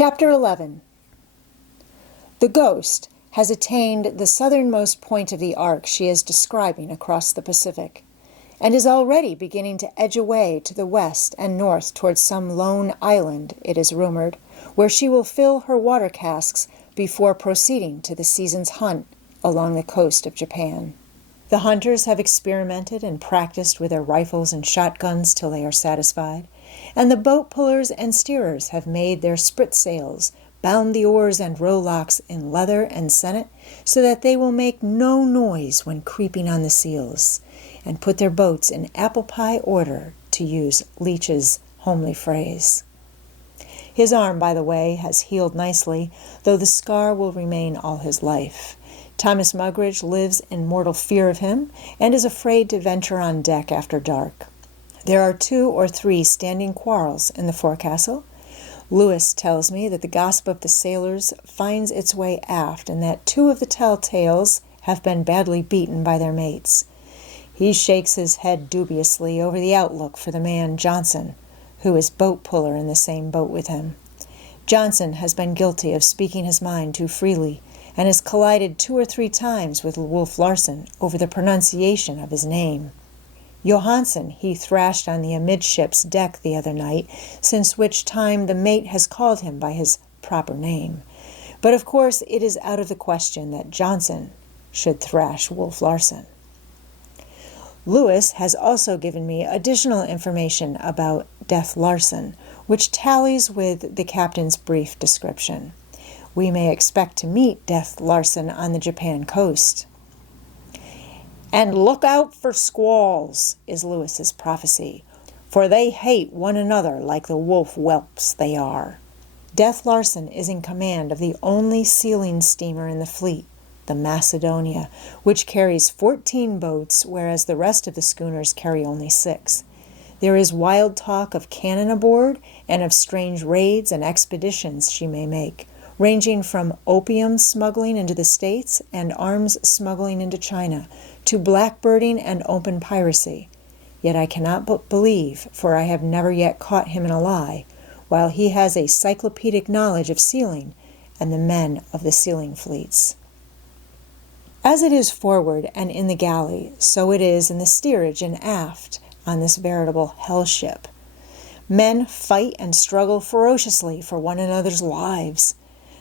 Chapter 11. The ghost has attained the southernmost point of the arc she is describing across the Pacific, and is already beginning to edge away to the west and north towards some lone island, it is rumored, where she will fill her water casks before proceeding to the season's hunt along the coast of Japan. The hunters have experimented and practiced with their rifles and shotguns till they are satisfied, and the boat pullers and steerers have made their sprit sails, bound the oars and rowlocks in leather and sennit, so that they will make no noise when creeping on the seals, and put their boats in apple pie order, to use Leach's homely phrase. His arm, by the way, has healed nicely, though the scar will remain all his life. Thomas Mugridge lives in mortal fear of him, and is afraid to venture on deck after dark. There are 2 or 3 standing quarrels in the forecastle. Lewis tells me that the gossip of the sailors finds its way aft, and that 2 of the tell-tales have been badly beaten by their mates. He shakes his head dubiously over the outlook for the man Johnson, who is boat puller in the same boat with him. Johnson has been guilty of speaking his mind too freely, and has collided 2 or 3 times with Wolf Larson over the pronunciation of his name. Johansen he thrashed on the amidships deck the other night, since which time the mate has called him by his proper name. But of course it is out of the question that Johnson should thrash Wolf Larson. Lewis has also given me additional information about Death Larson, which tallies with the captain's brief description. We may expect to meet Death Larson on the Japan coast. "And look out for squalls," is Lewis's prophecy, "for they hate one another like the wolf whelps they are." Death Larson is in command of the only sealing steamer in the fleet, the Macedonia, which carries 14 boats, whereas the rest of the schooners carry only 6. There is wild talk of cannon aboard, and of strange raids and expeditions she may make, ranging from opium smuggling into the States and arms smuggling into China, to blackbirding and open piracy. Yet I cannot believe, for I have never yet caught him in a lie, while he has a cyclopedic knowledge of sealing and the men of the sealing fleets. As it is forward and in the galley, so it is in the steerage and aft on this veritable hell ship. Men fight and struggle ferociously for one another's lives.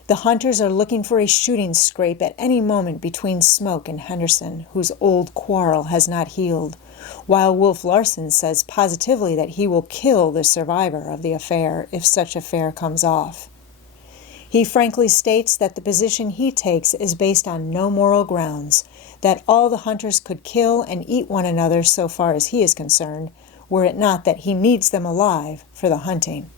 The hunters are looking for a shooting scrape at any moment between Smoke and Henderson, whose old quarrel has not healed, while Wolf Larson says positively that he will kill the survivor of the affair if such affair comes off. He frankly states that the position he takes is based on no moral grounds, that all the hunters could kill and eat one another so far as he is concerned, were it not that he needs them alive for the hunting.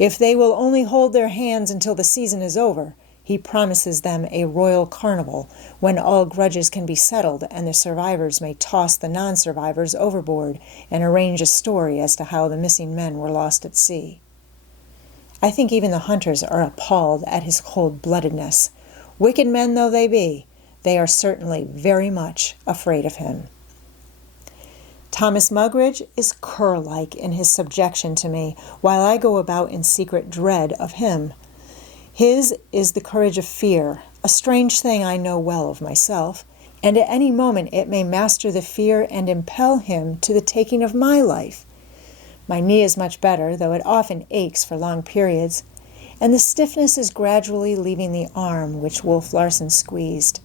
If they will only hold their hands until the season is over, he promises them a royal carnival, when all grudges can be settled and the survivors may toss the non-survivors overboard and arrange a story as to how the missing men were lost at sea. I think even the hunters are appalled at his cold-bloodedness. Wicked men though they be, they are certainly very much afraid of him. Thomas Mugridge is cur-like in his subjection to me, while I go about in secret dread of him. His is the courage of fear, a strange thing I know well of myself, and at any moment it may master the fear and impel him to the taking of my life. My knee is much better, though it often aches for long periods, and the stiffness is gradually leaving the arm which Wolf Larson squeezed.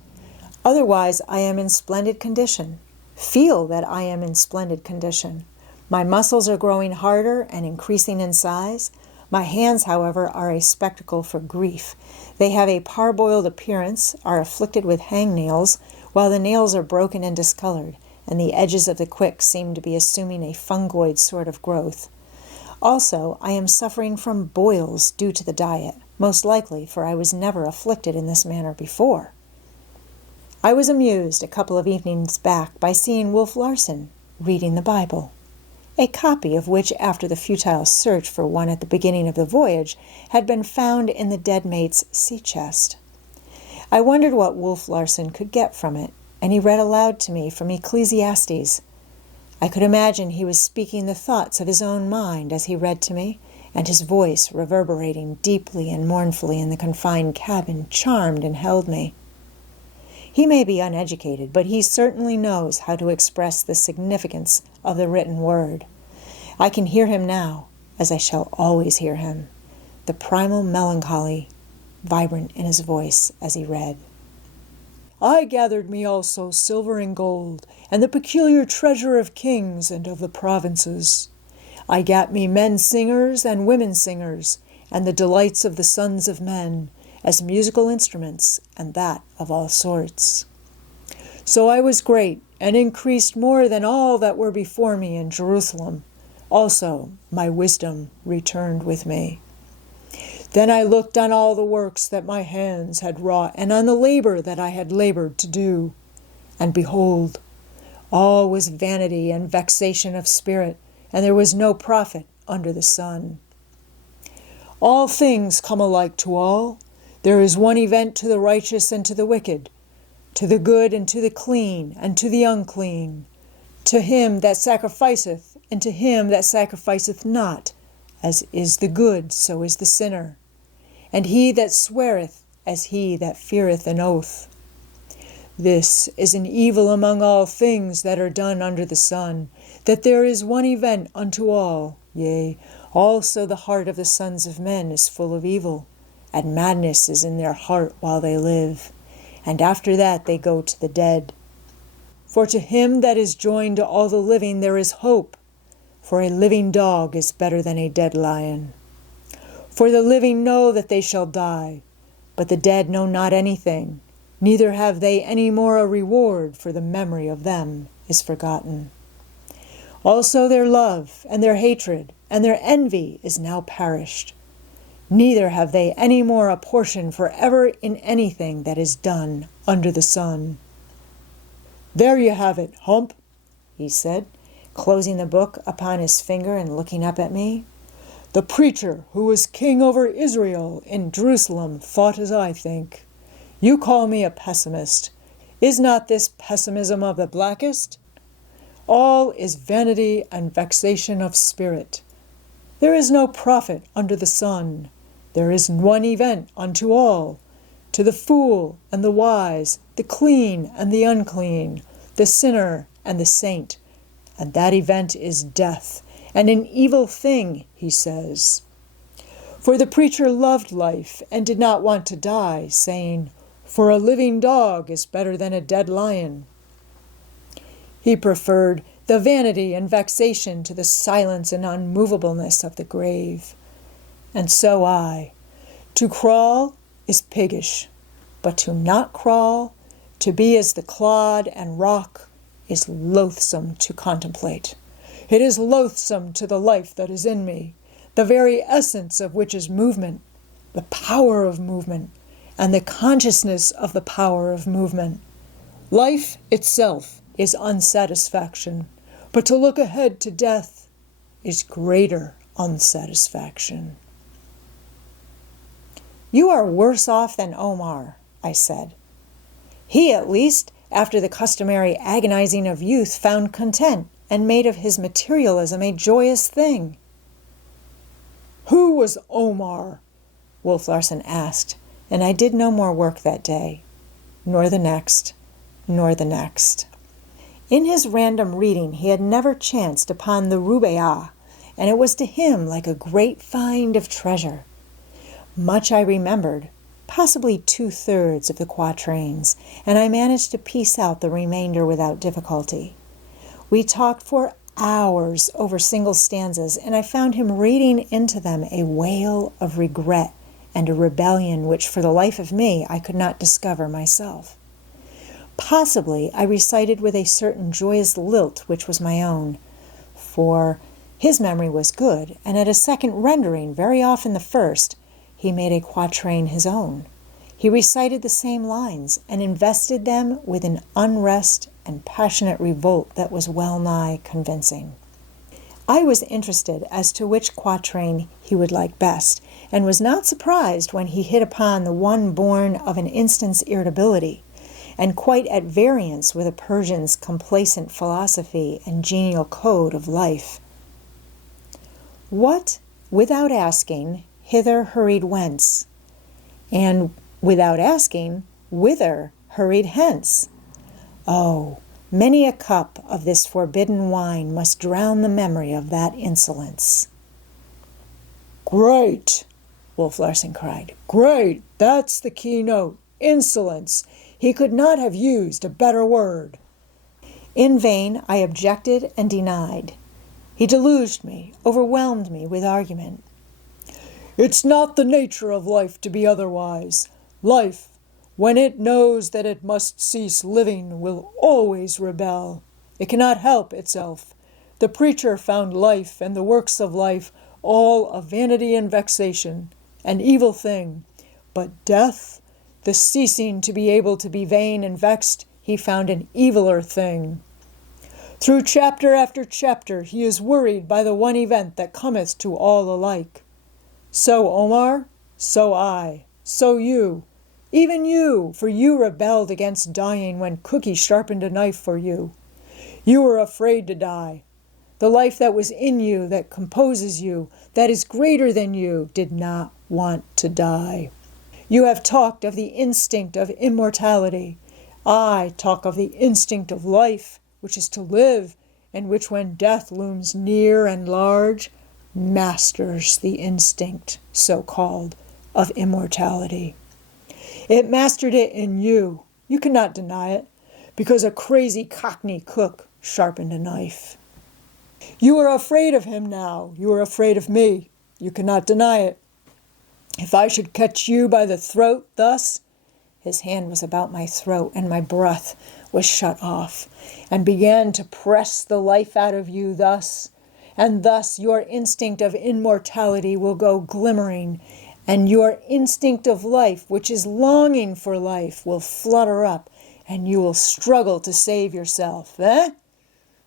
Otherwise I am in splendid condition. Feel that I am in splendid condition. My muscles are growing harder and increasing in size. My hands, however, are a spectacle for grief. They have a parboiled appearance, are afflicted with hangnails, while the nails are broken and discolored, and the edges of the quick seem to be assuming a fungoid sort of growth. Also, I am suffering from boils due to the diet, most likely, for I was never afflicted in this manner before. I was amused a couple of evenings back by seeing Wolf Larson reading the Bible, a copy of which, after the futile search for one at the beginning of the voyage, had been found in the dead mate's sea chest. I wondered what Wolf Larson could get from it, and he read aloud to me from Ecclesiastes. I could imagine he was speaking the thoughts of his own mind as he read to me, and his voice, reverberating deeply and mournfully in the confined cabin, charmed and held me. He may be uneducated, but he certainly knows how to express the significance of the written word. I can hear him now, as I shall always hear him, the primal melancholy vibrant in his voice as he read. I gathered me also silver and gold, and the peculiar treasure of kings and of the provinces. I gat me men singers and women singers, and the delights of the sons of men, as musical instruments, and that of all sorts. So I was great, and increased more than all that were before me in Jerusalem. Also my wisdom returned with me. Then I looked on all the works that my hands had wrought, and on the labor that I had labored to do. And behold, all was vanity and vexation of spirit, and there was no profit under the sun. All things come alike to all. There is one event to the righteous and to the wicked, to the good and to the clean and to the unclean, to him that sacrificeth and to him that sacrificeth not. As is the good, so is the sinner. And he that sweareth, as he that feareth an oath. This is an evil among all things that are done under the sun, that there is one event unto all, yea, also the heart of the sons of men is full of evil, and madness is in their heart while they live, and after that they go to the dead. For to him that is joined to all the living there is hope, for a living dog is better than a dead lion. For the living know that they shall die, but the dead know not anything, neither have they any more a reward, for the memory of them is forgotten. Also their love and their hatred and their envy is now perished. Neither have they any more a portion forever in anything that is done under the sun. There you have it, Hump, he said, closing the book upon his finger and looking up at me. The preacher who was king over Israel in Jerusalem thought as I think. You call me a pessimist. Is not this pessimism of the blackest? All is vanity and vexation of spirit. There is no profit under the sun. There is one event unto all, to the fool and the wise, the clean and the unclean, the sinner and the saint, and that event is death, and an evil thing, he says. For the preacher loved life and did not want to die, saying, For a living dog is better than a dead lion. He preferred the vanity and vexation to the silence and unmovableness of the grave. And so I. To crawl is piggish, but to not crawl, to be as the clod and rock, is loathsome to contemplate. It is loathsome to the life that is in me, the very essence of which is movement, the power of movement, and the consciousness of the power of movement. Life itself is unsatisfaction, but to look ahead to death is greater unsatisfaction. You are worse off than Omar, I said. He, at least, after the customary agonizing of youth, found content and made of his materialism a joyous thing. Who was Omar? Wolf Larson asked, and I did no more work that day, nor the next, nor the next. In his random reading he had never chanced upon the Readabout, and it was to him like a great find of treasure. Much I remembered, possibly 2/3 of the quatrains, and I managed to piece out the remainder without difficulty. We talked for hours over single stanzas, and I found him reading into them a wail of regret and a rebellion which for the life of me I could not discover myself. Possibly I recited with a certain joyous lilt which was my own, for his memory was good, and at a second rendering, very often the first, he made a quatrain his own. He recited the same lines and invested them with an unrest and passionate revolt that was well nigh convincing. I was interested as to which quatrain he would like best, and was not surprised when he hit upon the one born of an instant's irritability, and quite at variance with a Persian's complacent philosophy and genial code of life. What without asking, hither hurried whence, and without asking, whither hurried hence. Oh, many a cup of this forbidden wine must drown the memory of that insolence. Great, Wolf Larson cried. Great, that's the keynote. Insolence. He could not have used a better word. In vain I objected and denied. He deluged me, overwhelmed me with argument. It's not the nature of life to be otherwise. Life, when it knows that it must cease living, will always rebel. It cannot help itself. The preacher found life and the works of life all a vanity and vexation, an evil thing. But death, the ceasing to be able to be vain and vexed, he found an eviler thing. Through chapter after chapter he is worried by the one event that cometh to all alike. So Omar, so I, so you, even you, for you rebelled against dying when Cookie sharpened a knife for you. You were afraid to die. The life that was in you, that composes you, that is greater than you, did not want to die. You have talked of the instinct of immortality. I talk of the instinct of life, which is to live, and which, when death looms near and large, masters the instinct, so-called, of immortality. It mastered it in you. You cannot deny it, because a crazy Cockney cook sharpened a knife. You are afraid of him now. You are afraid of me. You cannot deny it. If I should catch you by the throat thus, his hand was about my throat, and my breath was shut off, and began to press the life out of you thus, and thus your instinct of immortality will go glimmering, and your instinct of life, which is longing for life, will flutter up, and you will struggle to save yourself, eh?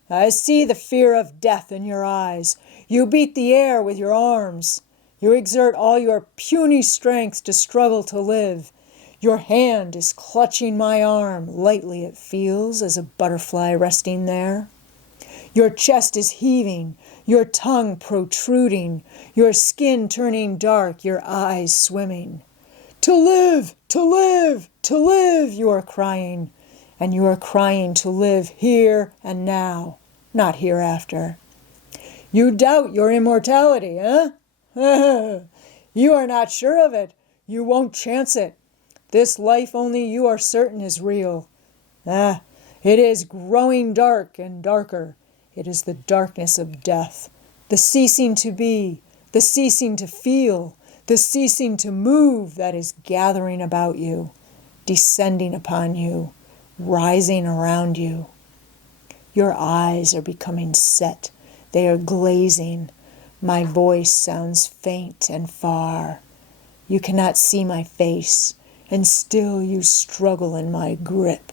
I see the fear of death in your eyes. You beat the air with your arms. You exert all your puny strength to struggle to live. Your hand is clutching my arm. Lightly it feels as a butterfly resting there. Your chest is heaving, your tongue protruding, your skin turning dark, your eyes swimming. To live, to live, to live, you are crying. And you are crying to live here and now, not hereafter. You doubt your immortality, eh? You are not sure of it. You won't chance it. This life only you are certain is real. It is growing dark and darker. It is the darkness of death, the ceasing to be, the ceasing to feel, the ceasing to move that is gathering about you, descending upon you, rising around you. Your eyes are becoming set. They are glazing. My voice sounds faint and far. You cannot see my face, and still you struggle in my grip.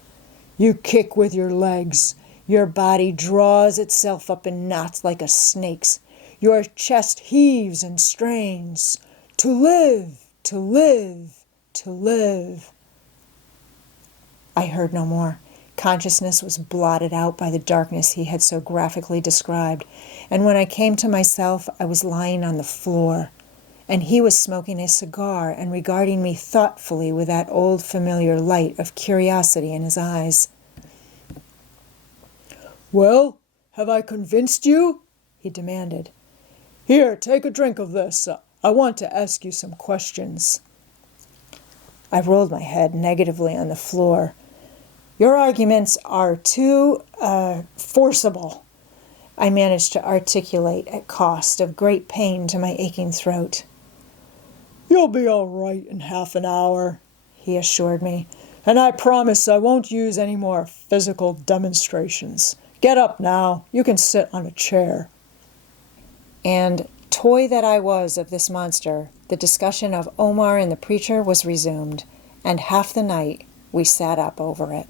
You kick with your legs. Your body draws itself up in knots like a snake's. Your chest heaves and strains. To live, to live, to live. I heard no more. Consciousness was blotted out by the darkness he had so graphically described, and when I came to myself, I was lying on the floor, and he was smoking a cigar and regarding me thoughtfully with that old familiar light of curiosity in his eyes. Well, have I convinced you? He demanded. Here, take a drink of this. I want to ask you some questions. I rolled my head negatively on the floor. Your arguments are too forcible, I managed to articulate at cost of great pain to my aching throat. You'll be all right in half an hour, he assured me, and I promise I won't use any more physical demonstrations. Get up now. You can sit on a chair. And, toy that I was of this monster, the discussion of Omar and the preacher was resumed, and half the night we sat up over it.